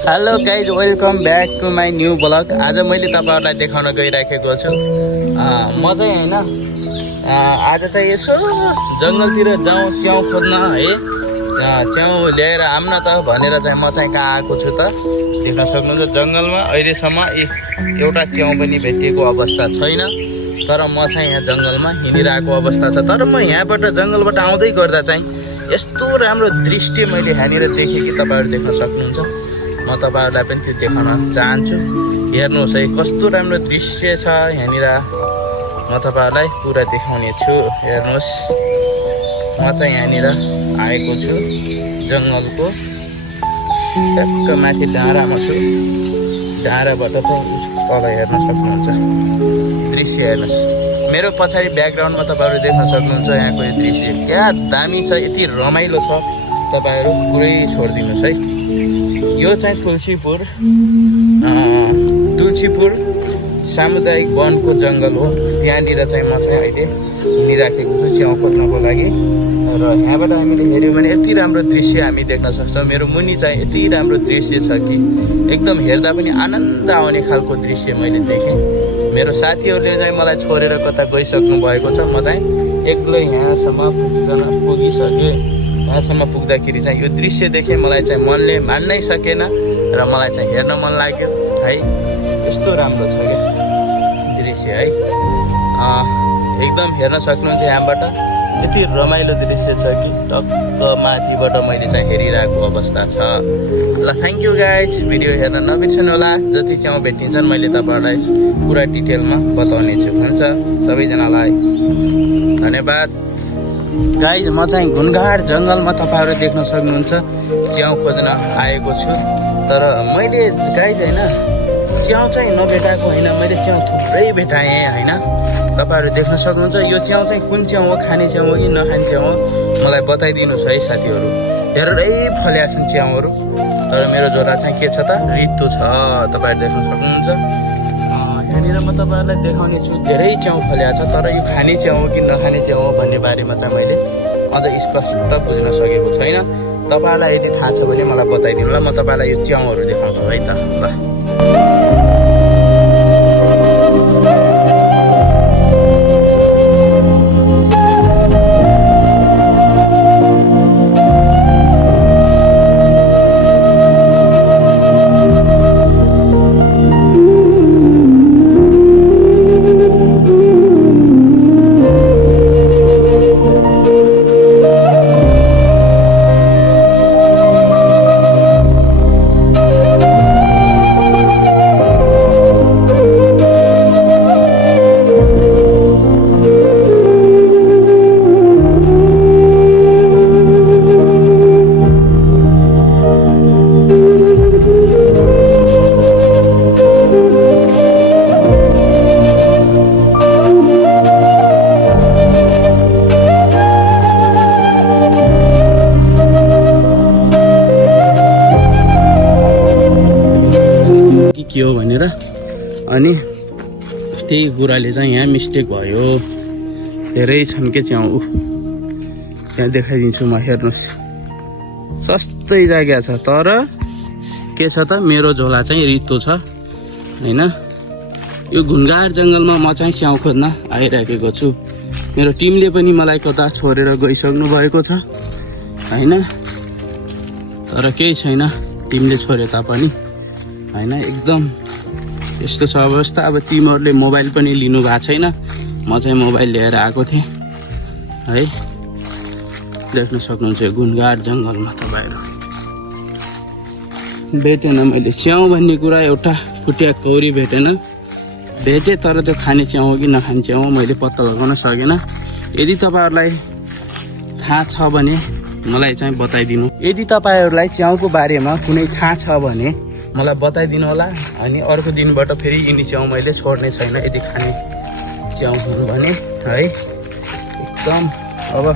Hello guys, welcome back to my new blog. आज मैले तपाईँहरूलाई देखाउन गइराखेको छु। म चाहिँ होइन, आज चाहिँ यसो जङ्गलतिर जाउँ च्याउ खोज्न है। च्याउ ल्याएर आउन त भनेर चाहिँ म चाहिँ कहाँ आएको छु त देख्न सक्नुहुन्छ। जङ्गलमा अहिलेसम्म एउटा च्याउ पनि भेटिएको अवस्था छैन, तर म चाहिँ यहाँ जङ्गलमा हिँडिरहेको अवस्था छ। तर म यहाँबाट जङ्गलबाट आउँदै गर्दा चाहिँ यस्तो राम्रो दृश्य मैले यहाँनिर देखेँ कि तपाईँहरू देख्न सक्नुहुन्छ। म तपाईँहरूलाई पनि त्यो देखाउन चाहन्छु। हेर्नुहोस् है, कस्तो राम्रो दृश्य छ यहाँनिर। म तपाईँहरूलाई पुरा देखाउने छु। हेर्नुहोस्, म चाहिँ यहाँनिर आएको छु जङ्गलको ठ्याक्क माथि डाँडामा छु। डाँडाबाट त तल हेर्न सक्नुहुन्छ दृश्य। हेर्नुहोस्, मेरो पछाडि ब्याकग्राउन्डमा तपाईँहरू देख्न सक्नुहुन्छ यहाँको यो दृश्य क्या दामी छ, यति रमाइलो छ। तपाईँहरू पुरै छोडिदिनुहोस् है। यो चाहिँ तुलसीपुर सामुदायिक वनको जङ्गल हो। त्यहाँनिर चाहिँ म चाहिँ अहिले हिँडिराखेको छु च्याउ खोज्नको लागि। र यहाँबाट हामीले हेऱ्यौँ भने यति राम्रो दृश्य हामी देख्न सक्छौँ। मेरो मुनि चाहिँ यति राम्रो दृश्य छ कि एकदम हेर्दा पनि आनन्द आउने खालको दृश्य मैले देखेँ। मेरो साथीहरूले चाहिँ मलाई छोडेर कता गइसक्नु भएको छ। म चाहिँ एक्लै यहाँसम्म पुगिसकेँ। यहाँसम्म पुग्दाखेरि चाहिँ यो दृश्य देखेँ, मलाई चाहिँ मनले मान्नै सकेन र मलाई चाहिँ हेर्न मन लाग्यो है। यस्तो राम्रो छ क्या दृश्य है। एकदम हेर्न सक्नुहुन्छ यहाँबाट यति रमाइलो दृश्य छ कि टक्क माथिबाट मैले चाहिँ हेरिरहेको अवस्था छ। ल, थ्याङ्क यू गाइज। भिडियो हेर्न नबिर्सनु होला। जति च्याउ भेटिन्छन् मैले तपाईँहरूलाई पुरा डिटेलमा बताउने छु। हुन्छ, सबैजनालाई धन्यवाद। गाइज, म चाहिँ घुनघार जङ्गलमा तपाईँहरू देख्न सक्नुहुन्छ च्याउ खोज्न आएको छु। तर मैले गाइज होइन, च्याउ चाहिँ नभेटाएको होइन, मैले च्याउ थुप्रै भेटाएँ होइन। तपाईँहरू देख्न सक्नुहुन्छ यो च्याउ चाहिँ कुन च्याउ हो, खाने च्याउ हो कि नखाने च्याउ हो मलाई बताइदिनुहोस् है साथीहरू। धेरै फल्या छन् च्याउहरू, तर मेरो झोला चाहिँ के छ त, रित्तो छ। तपाईँहरू देख्न सक्नुहुन्छ। यहाँनिर म तपाईँहरूलाई देखाउने छु धेरै च्याउ फल्या छ, तर यो खाने च्याउ हो कि नखाने च्याउ हो भन्ने बारेमा चाहिँ मैले अझ स्पष्ट बुझ्न सकेको छैन। तपाईँहरूलाई यदि थाहा छ भने मलाई बताइदिनु होला। म तपाईँलाई यो च्याउहरू देखाउँछु है त। ल, के हो भनेर अनि त्यही कुराले चाहिँ यहाँ मिस्टेक भयो। धेरै छन् के च्याउ, यहाँ देखाइदिन्छु म। हेर्नुहोस्, सस्तै जग्गा छ, तर के छ त, मेरो झोला चाहिँ रित्तो छ होइन। यो घुनघार जङ्गलमा म चाहिँ च्याउ खोज्न आइराखेको छु। मेरो टिमले पनि मलाई कता छोडेर गइसक्नु भएको छ होइन। तर केही छैन, टिमले छोडे तापनि होइन। एकदम यस्तो छ अवस्था। अब तिमीहरूले मोबाइल पनि लिनु भएको छैन, म चाहिँ मोबाइल लिएर आएको थिएँ है। देख्न सक्नुहुन्छ यो घुनघार जङ्गलमा तपाईँहरू। भेटेन मैले च्याउ भन्ने कुरा, एउटा फुटिया कौरी भेटेन। भेटेँ तर त्यो खाने च्याउ हो कि नखाने च्याउ हो मैले पत्ता लगाउन सकेन। यदि तपाईँहरूलाई थाहा छ भने मलाई चाहिँ बताइदिनु। यदि तपाईँहरूलाई च्याउको बारेमा कुनै थाहा छ भने मलाई बताइदिनु होला। अनि अर्को दिनबाट फेरि यिनी च्याउ मैले छोड्ने छैन यदि खाने च्याउ हुनु भने है। एकदम अब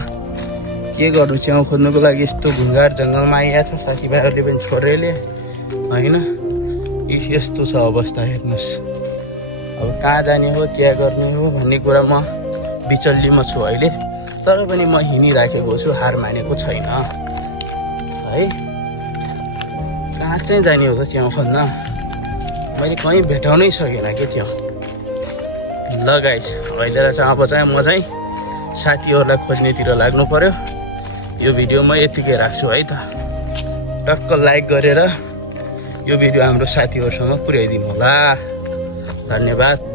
के गर्नु, च्याउ खोज्नुको लागि यस्तो घुनघार जङ्गलमा आइएको छ। साथीभाइहरूले पनि छोडेले होइन। यस्तो छ अवस्था। हेर्नुहोस्, अब कहाँ जाने हो, क्या गर्ने हो भन्ने कुरा म बिचल्लीमा छु अहिले। तर पनि म हिँडिराखेको छु, हार मानेको छैन है। कहाँ चाहिँ जाने हो त च्याउ खोज्न मैले कहीँ भेटाउनै सकेन के च्याउ ल गाइस अहिले चाहिँ अब चाहिँ म चाहिँ साथीहरूलाई खोज्नेतिर लाग्नु पर्यो यो भिडियो म यतिकै राख्छु है त टक्क लाइक गरेर यो भिडियो हाम्रो साथीहरूसँग पुर्याइदिनु होला धन्यवाद।